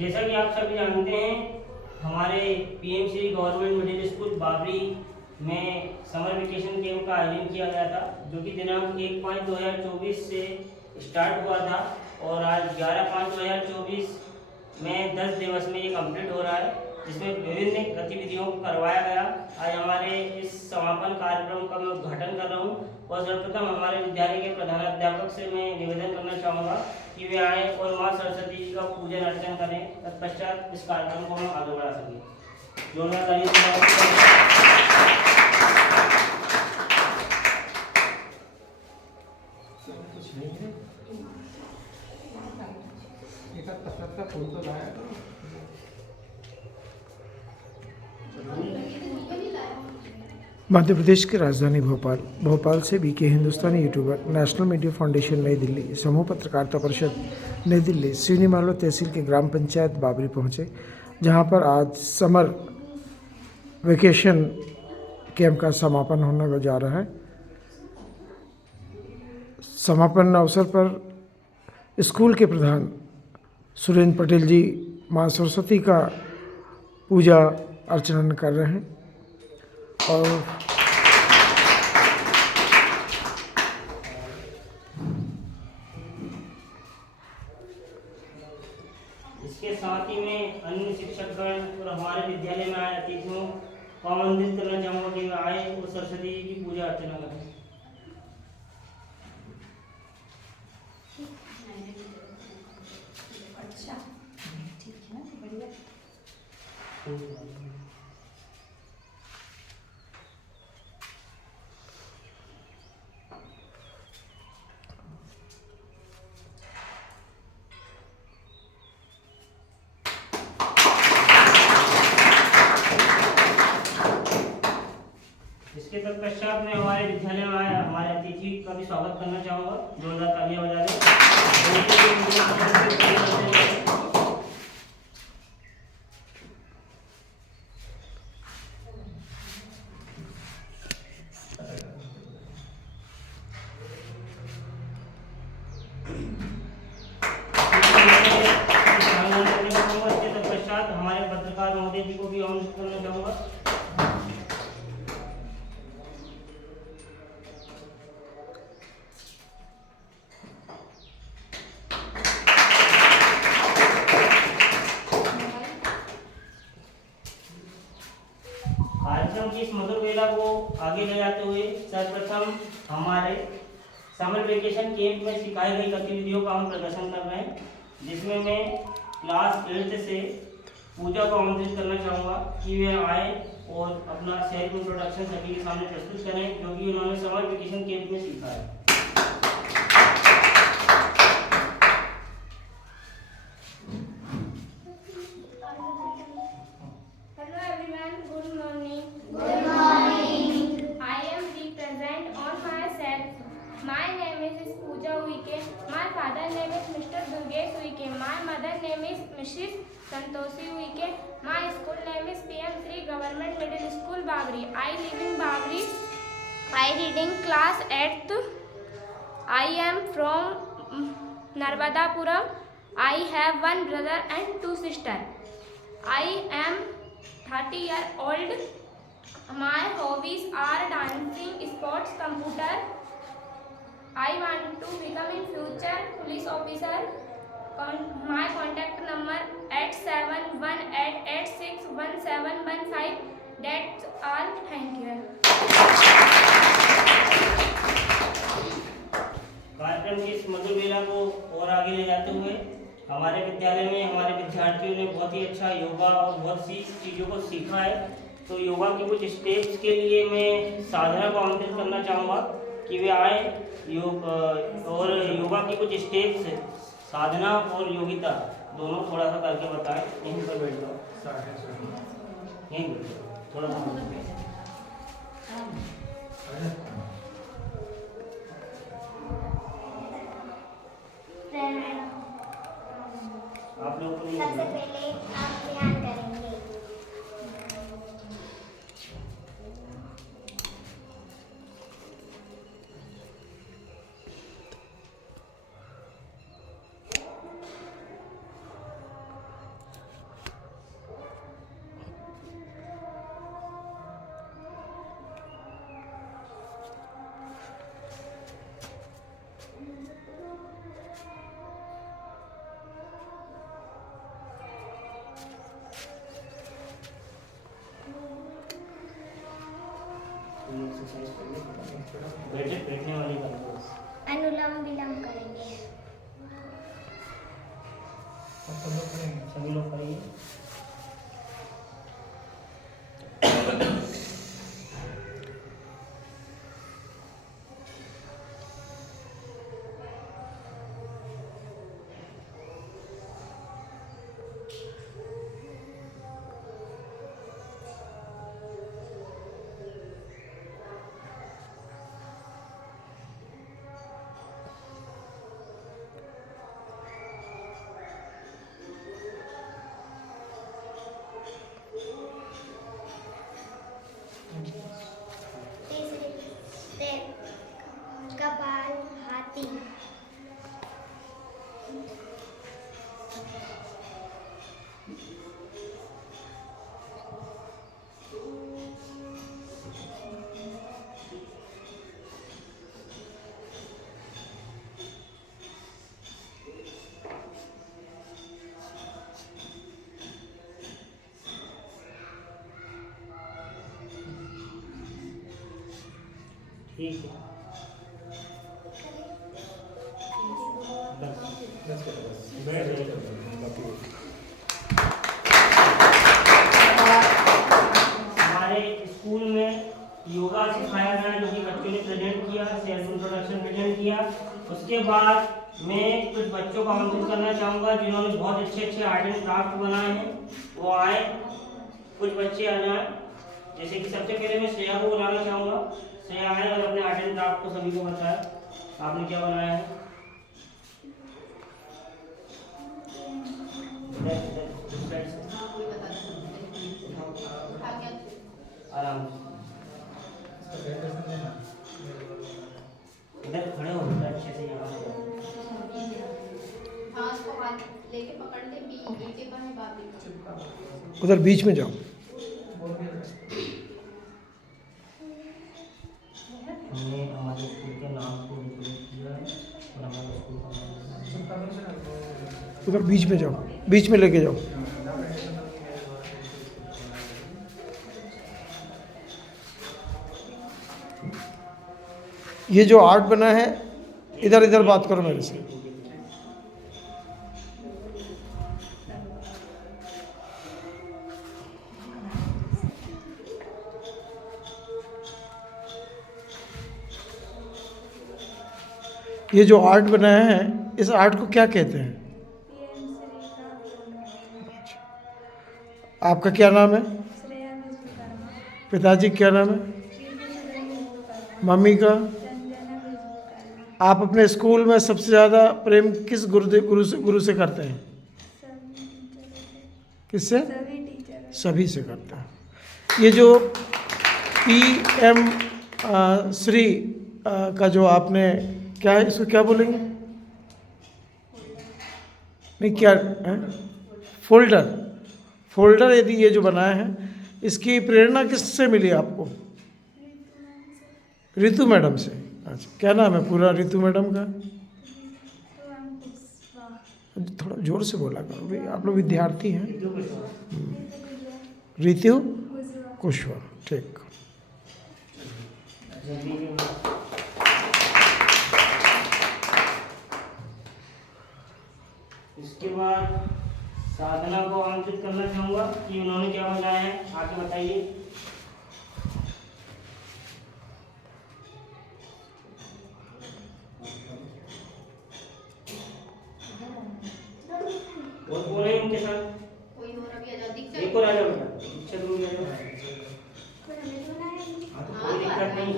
जैसा कि आप सभी जानते हैं, हमारे PMC government middle school Babri में समर वेकेशन कैंप का आयोजन किया गया था, जो कि दिनांक 1/5/2024 से स्टार्ट हुआ था और आज 11/5/2024 में 10 दिवस में ये कंप्लीट हो रहा है, जिसमें विभिन्न गतिविधियों को करवाया गया। आज हमारे इस समापन कार्यक्रम का मैं उद्घाटन कर रहा हूँ और सर्वप्रथम हमारे विद्यालय के प्रधानाध्यापक से मैं निवेदन करना चाहूँगा कि वे आए और माँ सरस्वती जी का पूजन अर्चन करें, तत्पश्चात इस कार्यक्रम को हम आगे बढ़ा सकें। जोरदार तालियों से स्वागत करें। कुछ नहीं है, एक कसरत का फूल तो लाया करो। मध्य प्रदेश की राजधानी भोपाल से बीके हिंदुस्तानी यूट्यूबर, नेशनल मीडिया फाउंडेशन नई दिल्ली, समूह पत्रकारिता परिषद नई दिल्ली, सिवनी मालो तहसील के ग्राम पंचायत बाबरी पहुंचे, जहां पर आज समर वेकेशन कैंप का समापन होने जा रहा है। समापन अवसर पर स्कूल के प्रधान सुरेंद्र पटेल जी माँ सरस्वती का पूजा अर्चना कर रहे हैं और इसके साथ ही मैं अन्य शिक्षकगण और हमारे विद्यालय में आए अतिथियों को आमंत्रित करना चाहूँगा कि वे आए और सरस्वती जी की पूजा अर्चना करें। अच्छा, ठीक है, बढ़िया। इसके तत्पश्चात मैं हमारे विद्यालय में आए हमारे अतिथि का भी स्वागत करना चाहूँगा। जोरदार तालियां बजा दें। इसके तत्पश्चात हमारे पत्रकार महोदय जी को भी आमंत्रित करना चाहूँगा। कार्यक्रम की इस मधुर वेला को आगे ले जाते हुए सर्वप्रथम हमारे समर वेकेशन कैंप में सिखाई गई गतिविधियों का हम प्रदर्शन कर रहे हैं, जिसमें मैं क्लास 8 से पूजा को आमंत्रित करना चाहूँगा कि वे आए और अपना सेल्फ इंट्रोडक्शन सभी के सामने प्रस्तुत करें, जो कि उन्होंने समर वेकेशन कैंप में सीखा है। Hello everyone, good morning. Good morning. I am represent on myself. My name is Pooja Uike. My father name is Mr. Durgesh Uike. My mother name is Mrs. Santoshi Uike. My school name is PM3 Government Middle School Babri. I live in Babri. I reading class 8th. I am from Narvadapuram. I have one brother and two sisters. I am 30 years old. My hobbies are dancing, sports, computer. I want to become in future police officer. My contact number 8718861715. That's all. Thank you. कार्यक्रम की इस मधुर वेला को और आगे ले जाते हुए हमारे विद्यालय में हमारे विद्यार्थियों ने बहुत ही अच्छा योगा और बहुत सी चीज़ों को सीखा है। तो योगा के कुछ स्टेप्स के लिए मैं साधना को आमंत्रित करना चाहूँगा कि वे आए और योगा की कुछ स्टेप्स साधना और योगिता दोनों थोड़ा सा करके बताएं। यहीं पर बैठ जाओ, यहीं थोड़ा सा आप लोग को सबसे पहले आप ध्यान करेंगे। एक्सरसाइज करिए, बैठने वाली करो। अनुलोम विलोम करेंगे। सभी लोग करिए। तीसरी स्टेप कपाल हाथी। ठीक है, बैठ जाइए। हमारे स्कूल में योगा सिखाया गया, जो कि बच्चों ने प्रेजेंट किया, सेल्फ इंट्रोडक्शन प्रेजेंट किया। उसके बाद मैं कुछ बच्चों को आमंत्रित करना चाहूँगा जिन्होंने बहुत अच्छे आर्ट एंड क्राफ्ट बनाए हैं, वो आए, कुछ बच्चे आ जाएं। जैसे कि सबसे पहले मैं श्रेया को बुलाना चाहूँगा। श्रेया आए और अपने आर्ट एंड क्राफ्ट को सभी को बताएं आपने क्या बनाया है। आराम से इधर खड़े हो अच्छे से, यहाँ लेके पकड़ ले बीच में बात। उधर बीच में जाओ। हमने हमारे स्कूल के नाम को रिप्रेजेंट किया है और हमारे स्कूल का नाम उधर बीच में जाओ, बीच में लेके जाओ। ये जो आर्ट बना है, इधर इधर बात करो मेरे से। ये जो आर्ट बनाया है, इस आर्ट को क्या कहते हैं? आपका क्या नाम है? पिताजी क्या नाम है? मम्मी का? आप अपने स्कूल में सबसे ज़्यादा प्रेम किस गुरु से करते हैं? किससे? सभी से करते हैं। ये जो PM श्री का जो आपने क्या है, इसको क्या बोलेंगे? नहीं क्या है? फोल्डर यदि ये जो बनाया है, इसकी प्रेरणा किससे मिली आपको? रितु मैडम से। अच्छा, क्या नाम है पूरा रितु मैडम का? थोड़ा जोर से बोला करो भाई, आप लोग विद्यार्थी हैं। रितु कुशवाहा, ठीक। इसके बाद साधना को आमंत्रित करना चाहूँगा कि उन्होंने क्या बनाया है, आके बताइए। और कौन है उनके साथ? कोई और अभी आ जाओ। एक और आ जाओ बेटा, दीक्षा तुम भी आ जाओ। हाँ तो कोई दिक्कत नहीं,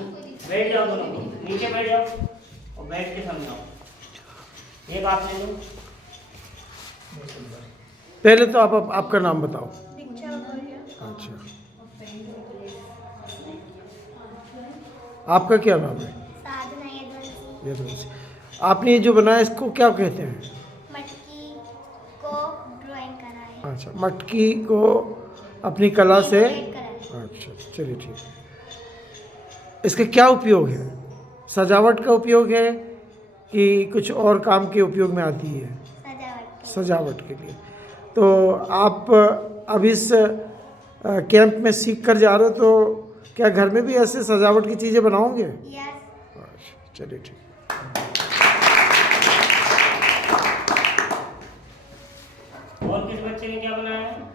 बैठ जाओ दोनों, नीचे बैठ जाओ और बैठ के समझाओ। एक आप ले लो। पहले तो आप आपका नाम बताओ। अच्छा, आपका क्या नाम है? साधना यदुवंशी। आपने ये जो बनाया इसको क्या कहते हैं? मटकी को ड्राइंग करा है। अच्छा, मटकी को अपनी कला से। डेकोरेट करा है। अच्छा, चलिए ठीक है। इसका क्या उपयोग है? सजावट का उपयोग है कि कुछ और काम के उपयोग में आती है? सजावट के लिए। तो आप अब इस कैंप में सीख कर जा रहे हो, तो क्या घर में भी ऐसे सजावट की चीज़ें बनाओगे? यस। चलिए ठीक। और किस बच्चे ने क्या बनाया है?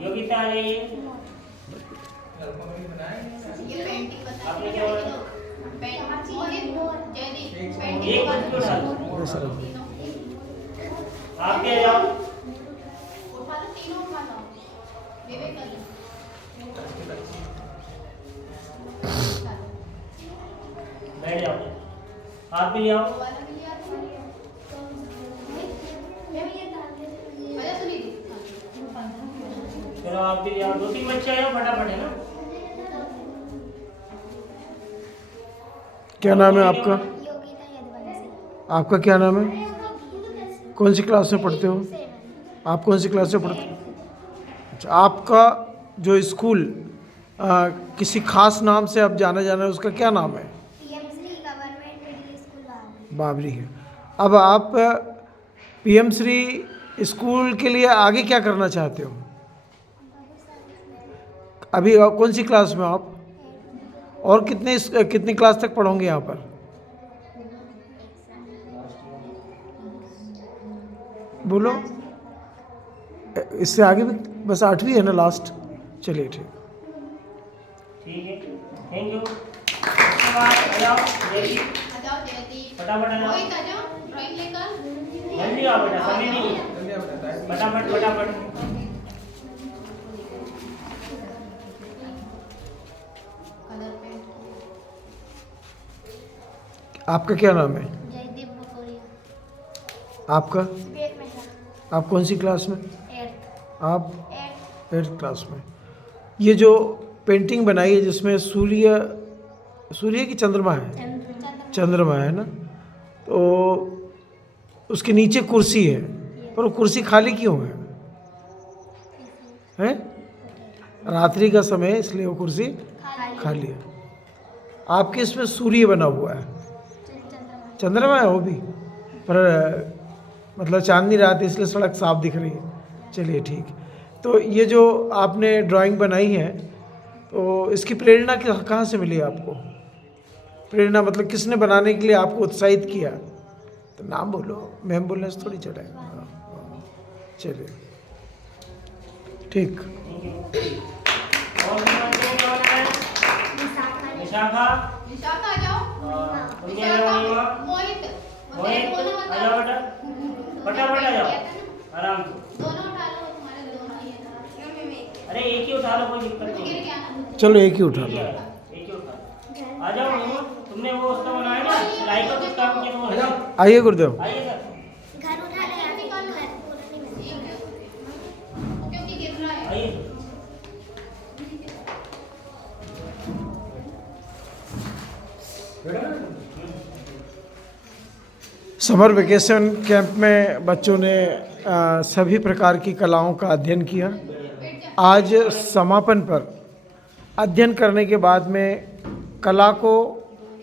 योगिता आ जाइए। ये पेंटिंग बता आपने क्या बनाया? एक बच्चे उठा लो। ये सर आप क्या जाओ। उठा लो, तीनों उठा लो। विवेक कर लो। बैठ जाओ। आप भी ले आओ। वाला भी लिया था। मैं भी ये डाल दे। वजह सुनी थी। चलो आप भी ले आओ। 2-3 बच्चे आए फटाफट, है ना? क्या नाम है आपका? योगिता यदुवंशी। आपका क्या नाम है? कौन सी क्लास में पढ़ते हो? 7। आप कौन सी क्लास में पढ़ते हो? अच्छा, आपका जो स्कूल किसी खास नाम से अब जाना है उसका क्या नाम है? PM Shri government middle school Babri. Babri है। अब आप PM श्री स्कूल के लिए आगे क्या करना चाहते हो? अभी कौन सी क्लास में हो आप? और कितनी क्लास तक पढ़ोगे यहाँ पर? बोलो। इससे आगे भी बस 8वीं है ना लास्ट? चलिए ठीक। ठीक है, थैंक यू। उसके बाद आ जाओ जयदीप, आ जाओ जयदीप। फटाफट आ जाओ। रोहित आ जाओ, ड्राइंग लेकर। जल्दी आओ बेटा, समय नहीं है। फटाफट फटाफट। Colour paint. आपका क्या नाम है? जयदीप बकोरिया। आपका? विवेक मेहता। आप कौन सी क्लास में? 8th। आप 8th। 8th क्लास में। ये जो पेंटिंग बनाई है जिसमें सूर्य की चंद्रमा है, चंद्रमा है ना, तो उसके नीचे कुर्सी है, पर वो कुर्सी खाली क्यों है? हैं? रात्रि का समय है इसलिए वो कुर्सी खाली है। आपके इसमें सूर्य बना हुआ है, चंद्रमा है वो भी, पर मतलब चांदनी रात है इसलिए सड़क साफ दिख रही है। चलिए ठीक। तो ये जो आपने ड्राइंग बनाई है तो इसकी प्रेरणा कहाँ से मिली आपको? प्रेरणा मतलब किसने बनाने के लिए आपको उत्साहित किया? तो नाम बोलो, मैम बोलने से थोड़ी चढ़ाएगा। चलिए ठीक। और भी बच्चे ने क्या बनाया है? विशाखा, विशाखा आ जाओ। तुमने क्या बनाया? मोहित। मोहित आ जाओ बेटा, फटाफट आ जाओ, आराम से। दोनों उठा लो, तुम्हारे दोनों ही है। अरे एक ही उठा लो, कोई दिक्कत नहीं गिर है। गया ना। चलो एक ही उठा लो। एक ही उठा लो। आ जाओ मम्मा, तुमने वो उसका बनाया ना, सिलाई का कुछ काम किया तो आ जाओ। आइए गुरुदेव। आइए सर। घर उठा ले अभी घर पूरा नहीं मिला। क्योंकि गिर रहा है। आइए। समर वेकेशन कैंप में बच्चों ने सभी प्रकार की कलाओं का अध्ययन किया। आज समापन पर अध्ययन करने के बाद में कला को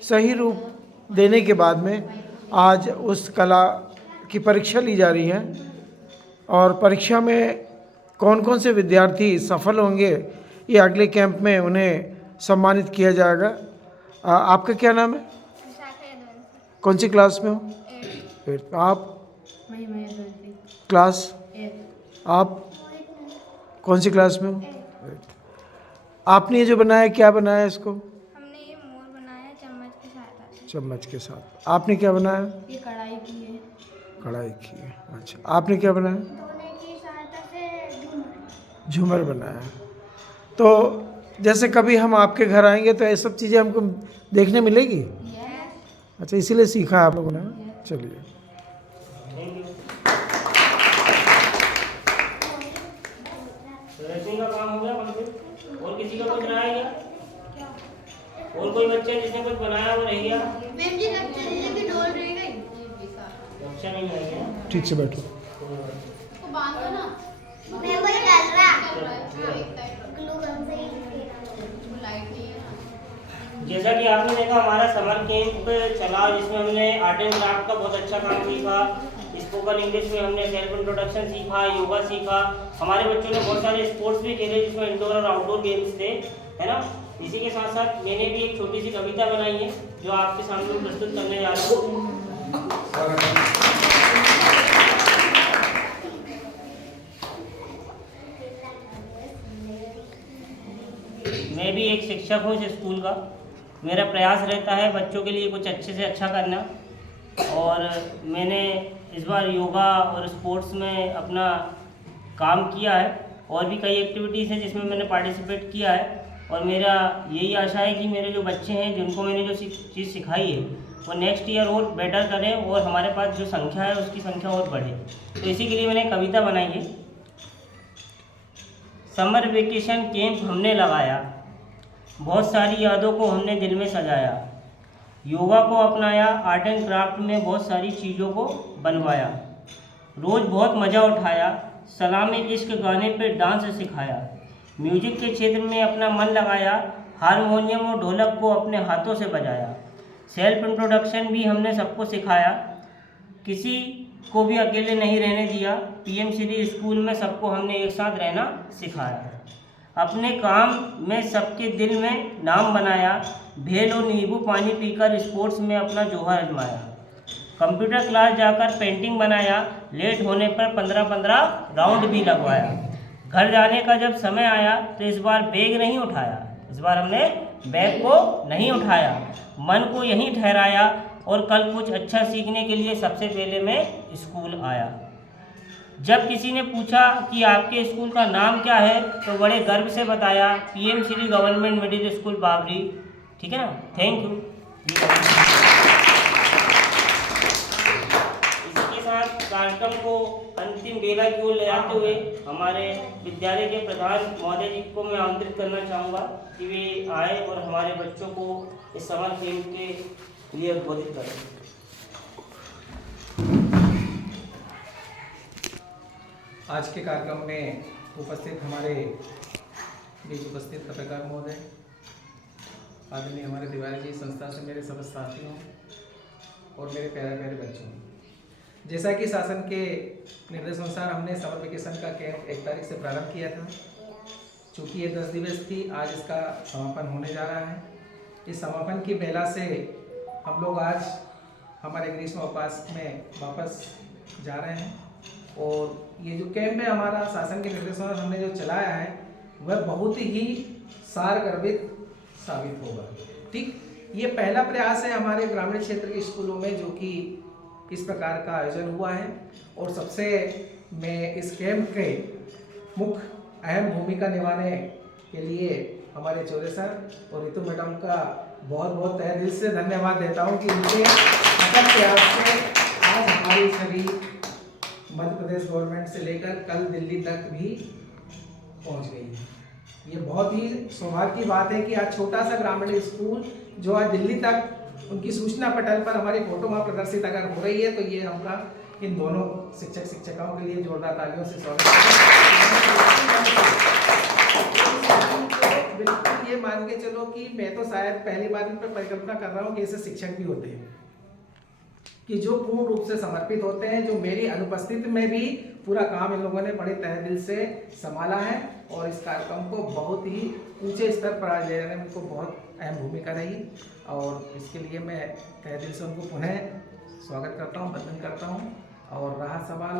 सही रूप देने के बाद में आज उस कला की परीक्षा ली जा रही है और परीक्षा में कौन कौन से विद्यार्थी सफल होंगे ये अगले कैंप में उन्हें सम्मानित किया जाएगा। आपका क्या नाम है? विशाखा यदुवंशी। कौन सी क्लास में हो? 8th। आप? क्लास? आप कौन सी क्लास में हो? 8th। आपने ये जो बनाया क्या बनाया इसको? हमने ये मोर बनाया चम्मच की सहायता से। चम्मच के साथ। आपने क्या बनाया? ये कढ़ाई की है। कढ़ाई की है। अच्छा, आपने क्या बनाया? दोने की सहायता से झूमर बनाया। तो जैसे कभी हम आपके घर आएंगे तो ये सब चीज़ें हमको देखने मिलेगी? अच्छा, इसीलिए सीखा है आप लोगों ने। चलिए थैंक यू। रचने का काम हो गया कंप्लीट। और किसी का कुछ बनाया क्या? और कोई बच्चा जिसने कुछ बनाया वो रह गया? मैम जी रक्षा दीजिए कि डोल रह गई। अच्छा नहीं रह गया। ठीक से बैठो। उसको बांध दो ना। मैं वही डाल रहा चल रहा है। हाँ, एक साइड ग्लू गन से ही लाइट नहीं है ना। जैसा कि कि आपने देखा हमारा समर कैंप चला, जिसमें हमने आर्ट एंड क्राफ्ट का बहुत अच्छा काम सीखा, स्पोकन इंग्लिश में हमने सेल्फ इंट्रोडक्शन सीखा, योगा सीखा। हमारे बच्चों ने बहुत सारे स्पोर्ट्स भी खेले, जिसमें इंडोर और आउटडोर गेम्स थे, है ना। इसी के साथ साथ मैंने भी एक छोटी सी कविता बनाई है जो आपके सामने प्रस्तुत करने जा रहा हूँ। मैं भी एक शिक्षक हूँ इस स्कूल का। मेरा प्रयास रहता है बच्चों के लिए कुछ अच्छे से अच्छा करना, और मैंने इस बार योगा और स्पोर्ट्स में अपना काम किया है, और भी कई एक्टिविटीज़ हैं जिसमें मैंने पार्टिसिपेट किया है। और मेरा यही आशा है कि मेरे जो बच्चे हैं जिनको मैंने जो चीज़ सिखाई है वो नेक्स्ट ईयर और बेटर करें, और हमारे पास जो संख्या है उसकी संख्या और बढ़े। तो इसी के लिए मैंने कविता बनाई है। समर वेकेशन कैंप हमने लगाया, बहुत सारी यादों को हमने दिल में सजाया, योगा को अपनाया, आर्ट एंड क्राफ्ट में बहुत सारी चीज़ों को बनवाया, रोज़ बहुत मज़ा उठाया, सलाम इश्क गाने पे डांस सिखाया, म्यूजिक के क्षेत्र में अपना मन लगाया, हारमोनियम और ढोलक को अपने हाथों से बजाया, सेल्फ इंट्रोडक्शन भी हमने सबको सिखाया, किसी को भी अकेले नहीं रहने दिया, पीएम श्री स्कूल में सबको हमने एक साथ रहना सिखाया, अपने काम में सबके दिल में नाम बनाया, भेल और नींबू पानी पीकर स्पोर्ट्स में अपना जोहर आजमाया, कंप्यूटर क्लास जाकर पेंटिंग बनाया, लेट होने पर 15-15 राउंड भी लगवाया, घर जाने का जब समय आया तो इस बार बैग नहीं उठाया, इस बार हमने बैग को नहीं उठाया, मन को यहीं ठहराया, और कल कुछ अच्छा सीखने के लिए सबसे पहले मैं स्कूल आया। जब किसी ने पूछा कि आपके स्कूल का नाम क्या है तो बड़े गर्व से बताया, PM Shri government middle school Babri. ठीक है ना, थैंक यू। इसी के साथ कार्यक्रम को अंतिम बेला की ओर ले जाते हुए हमारे विद्यालय के प्रधान महोदय जी को मैं आमंत्रित करना चाहूँगा कि वे आए और हमारे बच्चों को इस समर कैंप के लिए उद्बोधित करें। आज के कार्यक्रम में उपस्थित हमारे बीच उपस्थित पत्रकार महोदय, आदरणीय हमारे तिवारी जी, संस्था से मेरे सब साथियों और मेरे प्यारे प्यारे बच्चों, जैसा कि शासन के निर्देशानुसार हमने समर वेकेशन का कैंप 1 तारीख से प्रारंभ किया था। चूँकि ये 10 दिवस थी, आज इसका समापन होने जा रहा है। इस समापन की बेला से हम लोग आज हमारे ग्रीष्म अवकाश में वापस जा रहे हैं, और ये जो कैंप है हमारा शासन के निर्देशों से हमने जो चलाया है वह बहुत ही सारगर्भित साबित होगा। ठीक, ये पहला प्रयास है हमारे ग्रामीण क्षेत्र के स्कूलों में जो कि इस प्रकार का आयोजन हुआ है, और सबसे मैं इस कैंप के मुख्य अहम भूमिका निभाने के लिए हमारे चौधरी सर और रितु मैडम का बहुत बहुत तहे दिल से धन्यवाद देता हूं कि उनके अथक प्रयास से आज हमारी सभी मध्य प्रदेश गवर्नमेंट से लेकर कल दिल्ली तक भी पहुंच गई है। ये बहुत ही सौभाग्य की बात है कि आज छोटा सा ग्रामीण स्कूल जो आज दिल्ली तक उनकी सूचना पटल पर हमारी फोटो वहाँ प्रदर्शित अगर हो रही है तो ये हमका इन दोनों शिक्षक शिक्षिकाओं के लिए जोरदार तालियों से स्वागत है। बिल्कुल ये मान के चलो कि मैं तो शायद पहली बार इन पर परिकल्पना कर रहा हूँ कि ऐसे शिक्षक भी होते हैं कि जो पूर्ण रूप से समर्पित होते हैं, जो मेरी अनुपस्थिति में भी पूरा काम इन लोगों ने बड़े तहे दिल से संभाला है, और इस कार्यक्रम को बहुत ही ऊंचे स्तर पर आज ले जाने में उनको बहुत अहम भूमिका रही, और इसके लिए मैं तहे दिल से उनको पुनः स्वागत करता हूँ, वंदन करता हूँ। और रहा सवाल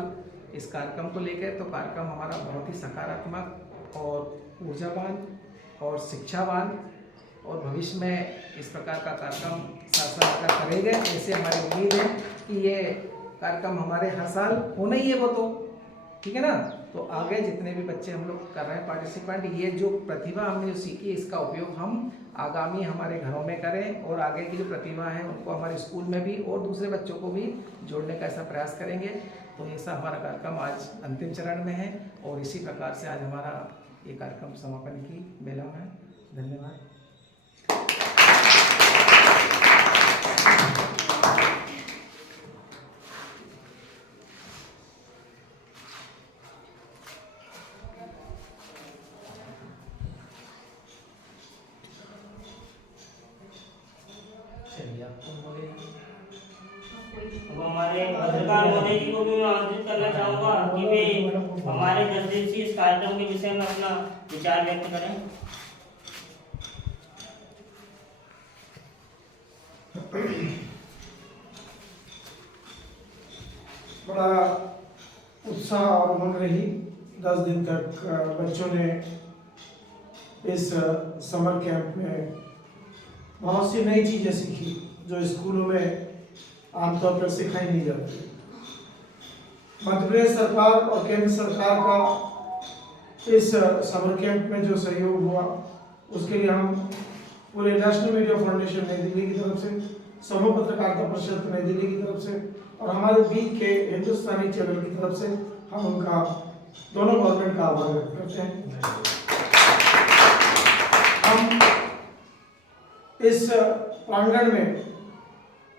इस कार्यक्रम को लेकर, तो कार्यक्रम हमारा बहुत ही सकारात्मक और ऊर्जावान और शिक्षावान, और भविष्य में इस प्रकार का कार्यक्रम शासन अगर करेंगे, ऐसे हमारी उम्मीद है कि ये कार्यक्रम हमारे हर साल होना ही है, वो तो ठीक है ना। तो आगे जितने भी बच्चे हम लोग कर रहे हैं पार्टिसिपेंट, ये जो प्रतिभा हमने जो सीखी इसका उपयोग हम आगामी हमारे घरों में करें, और आगे की जो प्रतिभा है उनको हमारे स्कूल में भी और दूसरे बच्चों को भी जोड़ने का ऐसा प्रयास करेंगे। तो ऐसा हमारा कार्यक्रम आज अंतिम चरण में है, और इसी प्रकार से आज हमारा ये कार्यक्रम समापन की बेला में है। धन्यवाद। तुम बोलिए। अब हमारे पत्रकार महोदय जी को भी मैं आमंत्रित करना चाहूँगा कि वे हमारे 10 दिवसीय इस कार्यक्रम के विषय में अपना विचार व्यक्त करें। बड़ा उत्साह और उमंग रही 10 दिन तक बच्चों ने इस समर कैंप में बहुत सी नई चीज़ें सीखी जो स्कूलों में आमतौर पर सिखाई नहीं जाती। मध्य प्रदेश सरकार और केंद्र सरकार का इस समर कैंप में जो सहयोग हुआ उसके लिए हम पूरे नेशनल मीडिया फाउंडेशन नई दिल्ली की तरफ से, समूह पत्रकारिता परिषद नई दिल्ली की तरफ से और हमारे BK हिंदुस्तानी चैनल की तरफ से हम उनका दोनों गवर्नमेंट का आभार व्यक्त करते हैं। हम इस प्रांगण में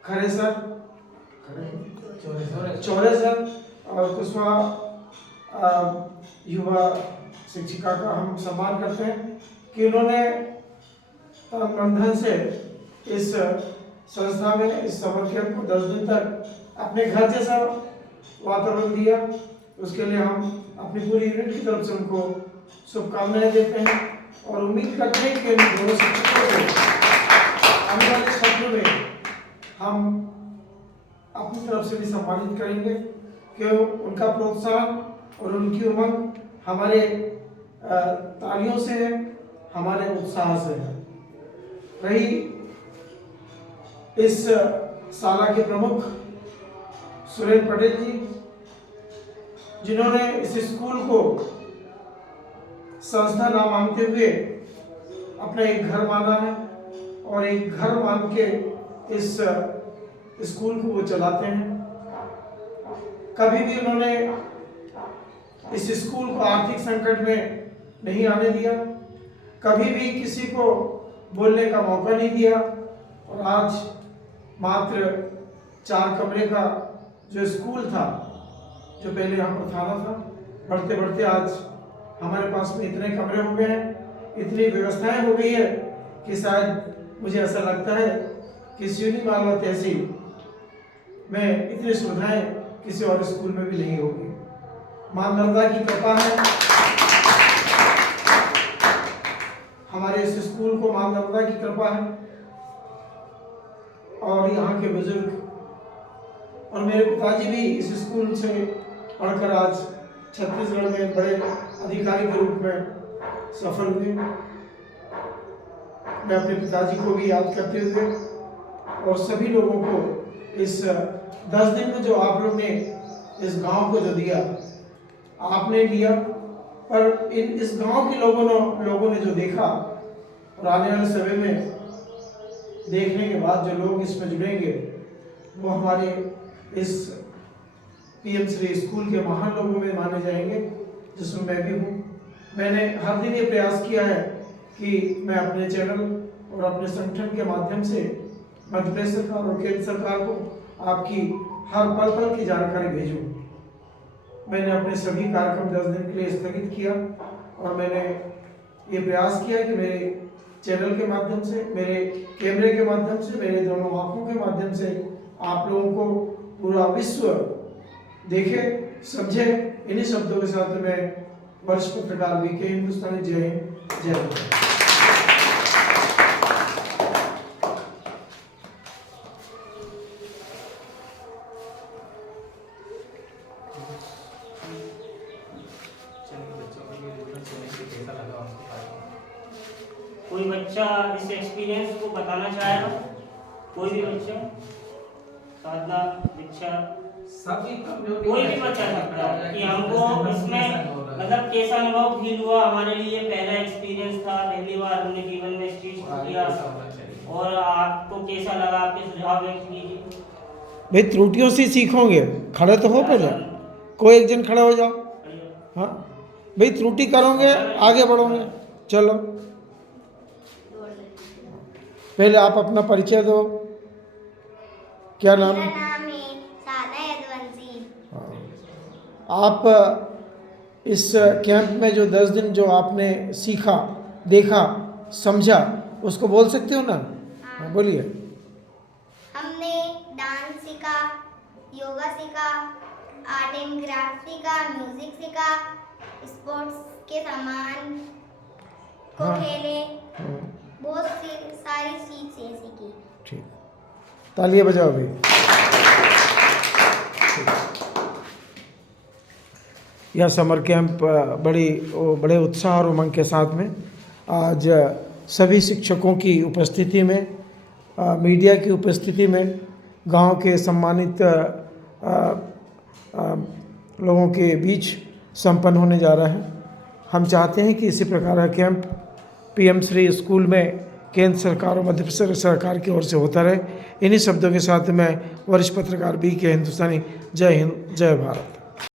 खरेसर चौरेसर और कुशवाहा युवा शिक्षिका का हम सम्मान करते हैं कि उन्होंने तन मन धन से इस संस्था में इस समर कैंप को 10 दिन तक अपने घर जैसा वातावरण दिया। उसके लिए हम अपनी पूरी यूनिट की तरफ से उनको शुभकामनाएं देते हैं और उम्मीद करते हैं कि इन दोनों शिक्षकों को आने वाले सत्र में हम अपनी तरफ से भी सम्मानित करेंगे कि उनका प्रोत्साहन और उनकी उमंग हमारे तालियों से है, हमारे उत्साह से है। रही इस शाला के प्रमुख सुरेंद्र पटेल जी, जिन्होंने इस स्कूल को संस्था ना मानते हुए अपना एक घर माना है और एक घर मान के इस स्कूल को वो चलाते हैं। कभी भी उन्होंने इस स्कूल को आर्थिक संकट में नहीं आने दिया, कभी भी किसी को बोलने का मौका नहीं दिया और आज मात्र 4 कमरे का जो स्कूल था, जो पहले यहाँ पर थाना था, बढ़ते बढ़ते आज हमारे पास में इतने कमरे हो गए हैं, इतनी व्यवस्थाएं हो गई है कि शायद मुझे ऐसा लगता है कि सिवनी मालवा तहसील में इतनी सुविधाएं किसी और स्कूल में भी नहीं होगी। मां नर्मदा की कृपा है, हमारे इस स्कूल को मां नर्मदा की कृपा है और यहाँ के बुजुर्ग और मेरे पिताजी भी इस स्कूल से पढ़कर आज छत्तीसगढ़ में बड़े अधिकारी के रूप में सफल हुए। मैं अपने पिताजी को भी याद करते हुए और सभी लोगों को इस 10 दिन में जो आप लोग ने इस गांव को जो दिया, आपने लिया, पर इस गांव के लोगों ने जो देखा और आने वाले समय में देखने के बाद जो लोग इसमें जुड़ेंगे वो हमारे इस PM श्री स्कूल के महान लोगों में माने जाएंगे, जिसमें मैं भी हूँ। मैंने हर दिन ये प्रयास किया है कि मैं अपने चैनल और अपने संगठन के माध्यम से मध्य प्रदेश सरकार और केंद्र सरकार को आपकी हर पल पल की जानकारी भेजूं। मैंने अपने सभी कार्यक्रम 10 दिन के लिए स्थगित किया और मैंने ये प्रयास किया कि मेरे चैनल के माध्यम से, मेरे कैमरे के माध्यम से, मेरे दोनों आँखों के माध्यम से आप लोगों को पूरा विश्व देखे, समझे। इन्हीं शब्दों के साथ मैं वरिष्ठ पत्रकार BK हिंदुस्तानी, जय हिंद, जय भारत। कोई बच्चा इस एक्सपीरियंस को बताना चाहेगा? कोई भी बच्चा, साधना, दीक्षा, सभी कोई भी बच्चा सकता है कि हमको इसमें मतलब कैसा अनुभव फील हुआ। हमारे लिए पहला एक्सपीरियंस था, पहली बार हमने जीवन में इस चीज को किया और आपको कैसा लगा, आपके सुझाव व्यक्त कीजिए। भाई त्रुटियों से सीखोगे, खड़े तो हो पहले, कोई एक जन खड़ा हो जाओ। हाँ भाई, त्रुटि करोगे आगे बढ़ोगे। चलो पहले आप अपना परिचय दो, क्या नाम? मेरा नाम है सादा यदुवंशी। आप इस कैंप में जो 10 दिन जो आपने सीखा, देखा, समझा, उसको बोल सकते हो ना? हाँ बोलिए। सीखा, आर्ट एंड क्राफ्ट सीखा, म्यूजिक सीखा, स्पोर्ट्स के सामान को हाँ। खेले, हाँ, बहुत सी सारी चीज़ें सीखी। ठीक, तालियां बजाओ भाई। यह समर कैंप बड़े उत्साह और उमंग के साथ में आज सभी शिक्षकों की उपस्थिति में, मीडिया की उपस्थिति में, गांव के सम्मानित लोगों के बीच संपन्न होने जा रहा है। हम चाहते हैं कि इसी प्रकार का कैंप पीएम श्री स्कूल में केंद्र सरकार और मध्य प्रदेश सरकार की ओर से होता रहे। इन्हीं शब्दों के साथ मैं वरिष्ठ पत्रकार BK हिंदुस्तानी, जय हिंद, जय भारत।